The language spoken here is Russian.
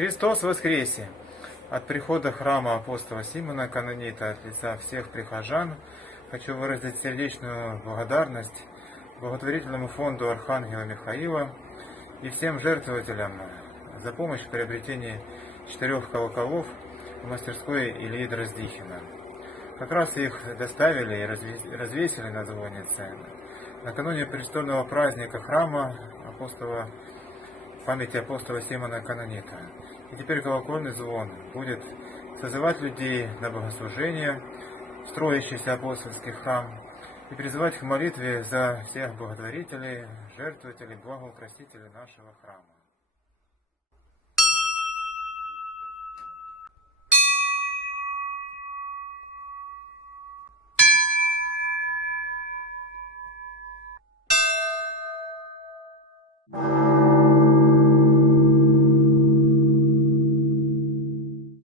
Христос воскресе! От прихода храма апостола Симона Канонита от лица всех прихожан хочу выразить сердечную благодарность благотворительному фонду Архангела Михаила и всем жертвователям за помощь в приобретении 4 колоколов в мастерской Ильи Дроздихина. Как раз их доставили и развесили на звоннице накануне престольного праздника храма памяти апостола Симона Канонита. И теперь колокольный звон будет созывать людей на богослужение, строящийся апостольский храм, и призывать к молитве за всех благотворителей, жертвователей, благоукрасителей нашего храма.